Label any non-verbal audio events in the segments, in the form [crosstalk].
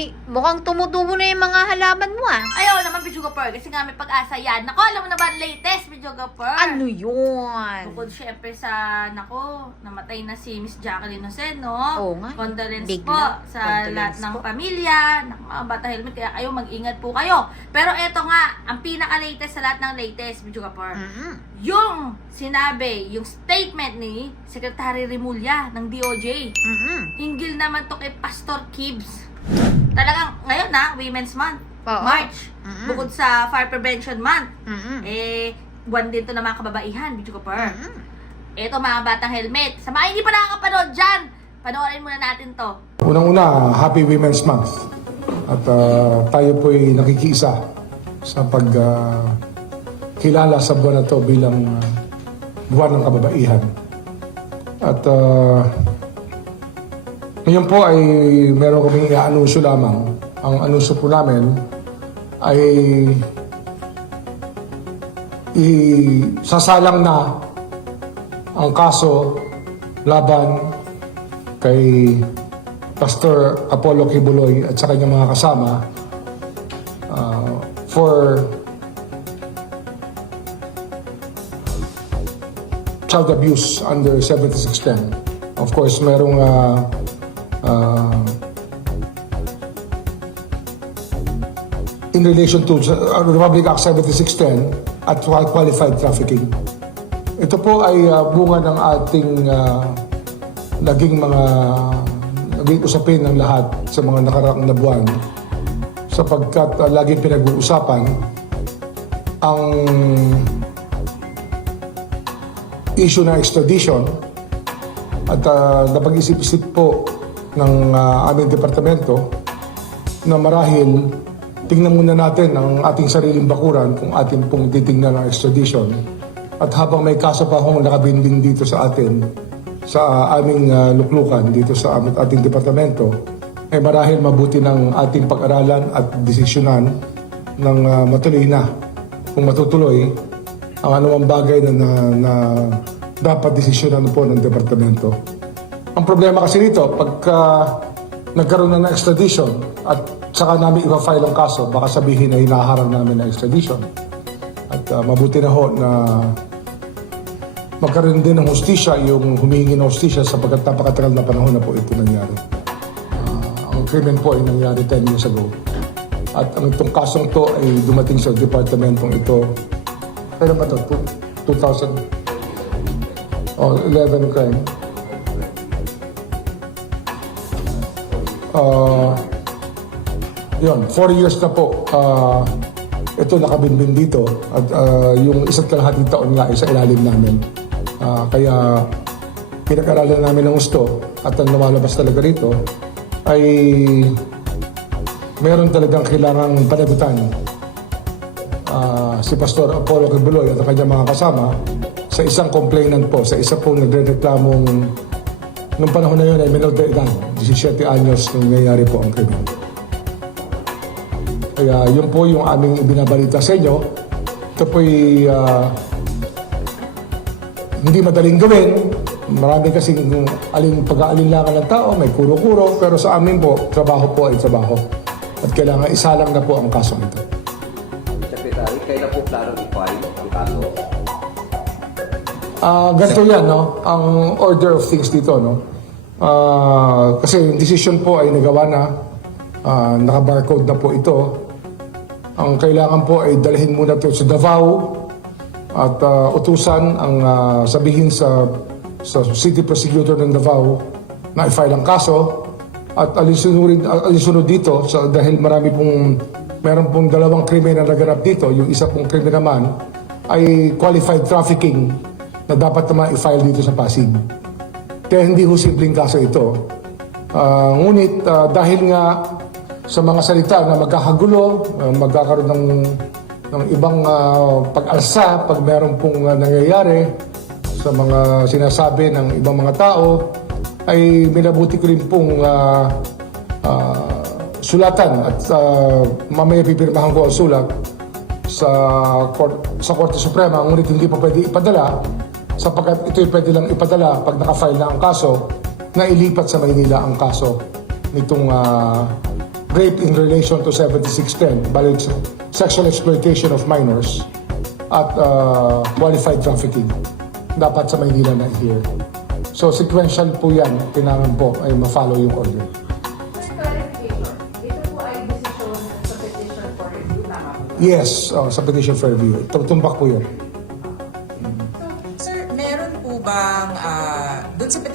Uy, mukhang tumutubo na yung mga halaman mo ah. Ayaw naman, Bijuga Pearl, kasi nga may pag-asa yan. Nako, alam mo na ba ang latest, Bijuga Pearl? Ano yun? Bukod syempre sa, nako, namatay na si Miss Jacqueline Jose, no? Oo nga. Condolence Bigla. po sa Condolence lahat ng po. pamilya, ng mga bata helmet, kaya kayo mag-ingat po kayo. Pero eto nga, ang pinaka-latest sa lahat ng latest, Bijuga Pearl, Mm-mm. yung sinabi, yung statement ni Secretary Remulla ng DOJ, Mm-mm. hinggil naman to kay Pastor Kibbs. Talagang, ngayon na, Women's Month, Oo. March, Mm-mm. bukod sa Fire Prevention Month, Mm-mm. eh, buwan din to ng mga kababaihan, Bicho Kapar. Mm-mm. Ito mga batang helmet. Sa mga hindi pa nakakapanood dyan, panoorin muna natin to. Unang-una, Happy Women's Month. At ah, tayo po'y nakikiisa sa pag ah, kilala sa buwan na to bilang ah, buwan ng kababaihan. At ah, ngayon po ay meron kaming i-anunsyo lamang. Ang anunsyo po namin ay isasalang na ang kaso laban kay Pastor Apollo Kibuloy at sa kanyang mga kasama uh, for child abuse under 7610. Of course, merong uh, uh, in relation to uh, Republic Act 7610 at qualified trafficking. Ito po ay uh, bunga ng ating uh, naging mga naging usapin ng lahat sa mga nakaraang na buwan sapagkat uh, laging pinag-uusapan ang issue ng extradition at uh, napag-isip-isip po ng uh, aming departamento na marahil tingnan muna natin ang ating sariling bakuran kung ating pong titingnan ang extradition at habang may kaso pa akong nakabinding dito sa atin sa aming uh, luklukan dito sa aming ating departamento ay marahil mabuti ng ating pag-aralan at desisyonan ng uh, matuloy na kung matutuloy ang anumang bagay na, na, na dapat desisyonan po ng departamento. Ang problema kasi nito, pagka nagkaroon na ng extradition at saka namin ipa-file ang kaso, baka sabihin na hinaharang namin ng extradition. At uh, mabuti na ho na magkaroon din ng hustisya yung humingi ng hustisya sapagkat napakatagal na panahon na po ito nangyari. Ah, ang krimen po ay nangyari 10 years ago. At ang itong kasong to ay dumating sa departamentong ito. Kailan ba ito? Two- 2000? Oh, 11 crime. Ah, yun, 4 years na po. ah, ito nakabinbin dito at ah, yung isa't kalahating taon nga ay sa ilalim namin. Ah, kaya pinag-aralan namin ng gusto at ang lumalabas talaga rito ay meron talagang kailangang panagutan ah, si Pastor Apollo Kibuloy at ang kanyang mga kasama sa isang complainant po, sa isa pong nagre-reklamong nung panahon na yun ay menor de edad, 17 anyos nung nangyayari po ang krimen. Kaya yun po yung aming binabalita sa inyo. Ito po'y ah, hindi madaling gawin. Marami kasing aling pag-aalinlangan ng tao, may kuro-kuro. Pero sa amin po, trabaho po ay trabaho. At kailangan isalang na po ang kasong ito. Secretary, kailan po plano i-file ang kaso? Ah, ganito yan, no? Ang order of things dito, no? Ah, kasi yung decision po ay nagawa na. Ah, naka-barcode na po ito. Ang kailangan po ay dalhin muna ito sa Davao at ah, utusan ang ah, sabihin sa sa city prosecutor ng Davao na i-file ang kaso at alinsunod, alinsunod dito sa, dahil marami pong meron pong dalawang krimen na naganap dito yung isa pong krimen naman ay qualified trafficking na dapat naman i-file dito sa Pasig. Kaya hindi ho simpleng kaso ito. Ah, ngunit ah, dahil nga sa mga salita na magkakagulo, ah, magkakaroon ng, ng ibang ah, pag-alsa pag meron pong ah, nangyayari sa mga sinasabi ng ibang mga tao, ay minabuti ko rin pong ah, ah, sulatan at ah, mamaya pipirmahan ko ang sulat sa Kor- sa Korte Suprema ngunit hindi pa pwede ipadala sapagkat ito'y pwede lang ipadala pag nakafile na ang kaso na ilipat sa Maynila ang kaso nitong ah, rape in relation to 7610, bali sexual exploitation of minors, at uh, qualified trafficking. Dapat sa Maynila na here. So sequential po yan, kailangan po ay ma-follow yung order. Yes, oh, sa petition for review. Tumbak po yun.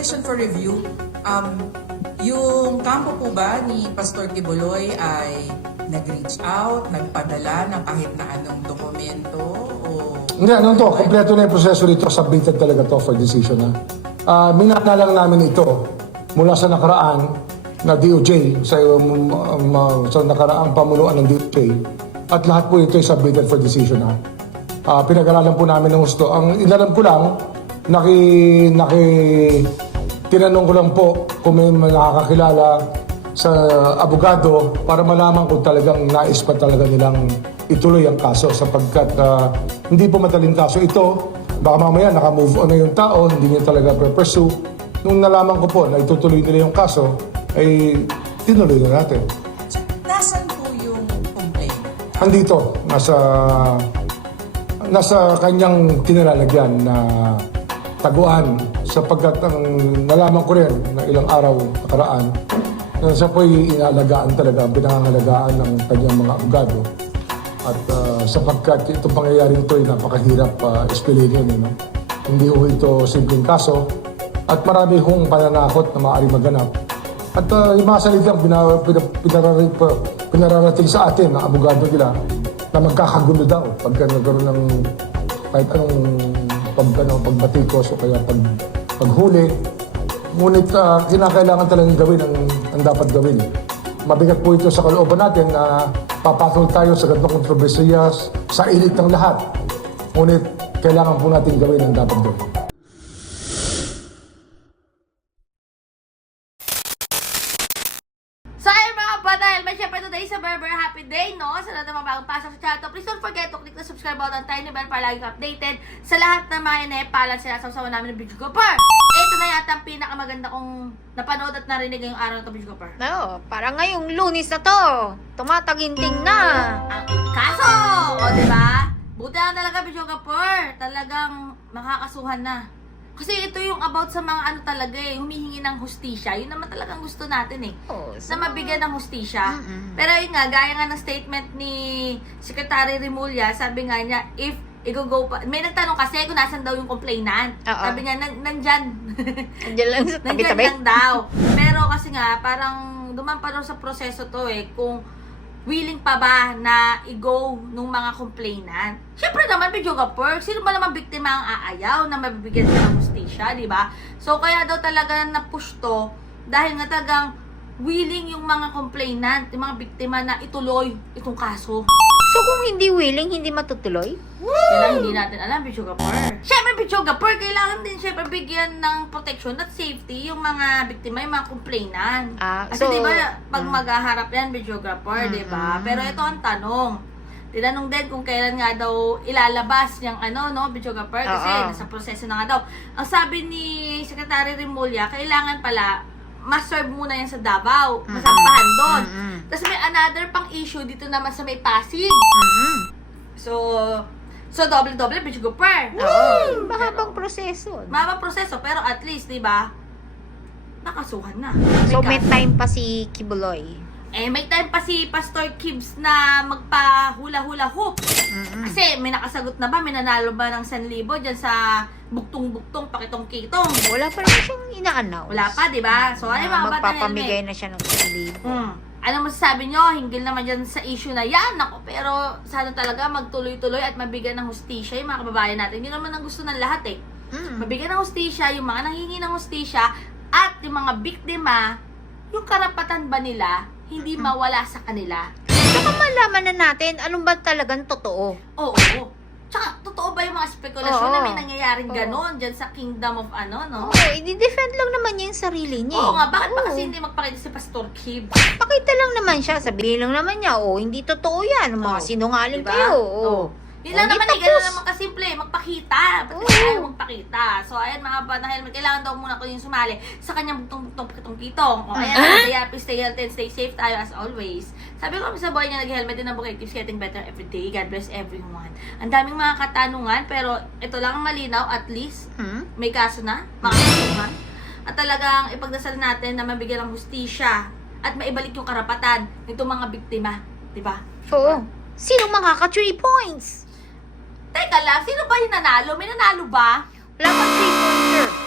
Petition for review, um, yung kampo po ba ni Pastor Kibuloy ay nag-reach out, nagpadala ng kahit na anong dokumento o... Hindi, ano to, kompleto na yung proseso dito, submitted talaga to for decision na. Uh, minata lang namin ito mula sa nakaraan na DOJ, sa, um, um, uh, sa nakaraang pamunuan ng DOJ, at lahat po ito ay submitted for decision na. Uh, pinag-aralan po namin ng gusto. Ang inalam ko lang, naki, naki, tinanong ko lang po kung may nakakakilala sa abogado para malaman kung talagang nais pa talaga nilang ituloy ang kaso sapagkat ah, hindi po madaling kaso ito. Baka mamaya naka-move on na yung tao, hindi niya talaga pursue. Nung nalaman ko po na itutuloy nila yung kaso, ay tinuloy na natin. So, nasan po yung complaint? Andito, nasa nasa kanyang kinalalagyan na taguan sapagkat ang nalaman ko rin na ilang araw nakaraan na siya po'y inaalagaan talaga, pinangangalagaan ng kanyang mga abogado. At ah, sapagkat itong pangyayari ito ay napakahirap uh, ispilihin. You know? Hindi ho ito simpleng kaso at marami hong pananakot na maaari maganap. At uh, yung mga salitang pina, pina, pinararating, pinararating sa atin ng abogado nila na magkakagulo daw pagka nagkaroon ng kahit anong pag, ano, pagbatikos o kaya pag, paghuli. Ngunit ah, kinakailangan talagang gawin ang, ang dapat gawin. Mabigat po ito sa kalooban natin na papatol tayo sa ganitong kontrobersiya sa ilit ng lahat. Ngunit kailangan po natin gawin ang dapat gawin. So ayun mga bata, helmet syempre today sa Berber Happy Day, no? Sa lahat ng mga bagong pasok sa channel to, please don't forget to click the subscribe button, tiny bell para lagi updated sa lahat ng mga inepalan sinasawsawa namin ng Video Gopher. Ito na yata ang pinakamaganda kong napanood at narinig ngayong araw na to, Video Gopher. No, parang ngayong lunis na to. Tumataginting na. Ang kaso! O, di ba? Buti na talaga, Video Gopher. Talagang makakasuhan na. Kasi ito yung about sa mga ano talaga eh, humihingi ng hustisya. Yun naman talagang gusto natin eh. Oh, na mabigyan ng hustisya. Mm-mm. Pero yun nga, gaya nga ng statement ni Secretary Remulla, sabi nga niya, if i-go pa, may nagtanong kasi kung nasan daw yung complainant. Oo. Sabi niya, "Nan- nandyan. Andiyan lang sa [laughs] nandyan tabi-tabi. lang daw. Pero kasi nga, parang duman pa daw sa proseso to eh, kung willing pa ba na i-go nung mga complainant. Siyempre naman, medyo kapor. Sino ba naman biktima ang aayaw na mabibigyan siya ng hustisya, di ba? So, kaya daw talaga na-push to dahil nga talagang willing yung mga complainant, yung mga biktima na ituloy itong kaso. So kung hindi willing, hindi matutuloy? Ang hindi natin alam, Pichugapur. Siyempre, Pichugapur, kailangan din siyempre bigyan ng protection at safety yung mga biktima, yung mga complainant. Ah, Kasi so- di ba, pag Mm. maghaharap yan, Pichugapur, di ba? Mm-mm. Pero ito ang tanong. Tinanong din kung kailan nga daw ilalabas yung ano, no, Pichugapur, kasi Oo. nasa proseso na nga daw. Ang sabi ni Secretary Rimulya, kailangan pala ma-serve muna yan sa Davao, masampahan doon. Tapos may another pang issue dito naman sa may Pasig. So, so double-double, bitch go per. Oo. Mahabang proseso. Mabang proseso, pero at least, di ba, nakasuhan na. So may kaso. time pa si Kibuloy. Eh, may time pa si Pastor Kibbs na magpa-hula-hula hoop. Mm-mm. Kasi may nakasagot na ba, may nanalo ba ng 1,000 dyan sa buktong-buktong, pakitong-kitong. Wala pa naman siyang ina-announce. Wala pa, di ba? So, ano yung mga bata Magpapamigay na siya ng 1,000. Hmm. Ano masasabi nyo? Hinggil naman dyan sa issue na yan. Ako, pero sana talaga magtuloy-tuloy at mabigyan ng hustisya yung mga kababayan natin. Yun naman ang gusto ng lahat eh. Mm. Mabigyan ng hustisya, yung mga nanghingi ng hustisya, at yung mga biktima, yung karapatan ba nila, hindi mawala sa kanila. Saka malaman na natin anong ba talagang totoo. Oo. Tsaka, totoo ba yung mga spekulasyon Oo. na may nangyayaring Oo. ganon dyan sa kingdom of ano, no? Oo, i-defend lang naman niya yung sarili niya. Oo eh. nga, bakit ba Oo. kasi hindi magpakita si Pastor Kib? Pakita lang naman siya, sabihin lang naman niya, oh, hindi totoo yan, mga Oo. sinungaling Diba? kayo. Oo. Oo. Hindi lang Hindi naman eh, ganun naman kasimple, magpakita. Ba't kasi ayaw magpakita? So, ayan mga bata helmet, kailangan daw muna ko yung sumali sa kanyang bugtong-bugtong kitong-kitong. O ayan, stay happy, stay healthy, and stay safe tayo as always. Sabi ko sa buhay niya, nag-helmet din ang buhay, keeps getting better every day. God bless everyone. Ang daming mga katanungan, pero ito lang ang malinaw, at least, Hmm? may kaso na, makakasuhan. At talagang ipagdasal natin na mabigyan ng hustisya at maibalik yung karapatan nitong mga biktima. Di ba? Oo. Sino makaka 3 points? Teka lang, sino ba yung nanalo? May nanalo ba? Wala pang 3 pointer.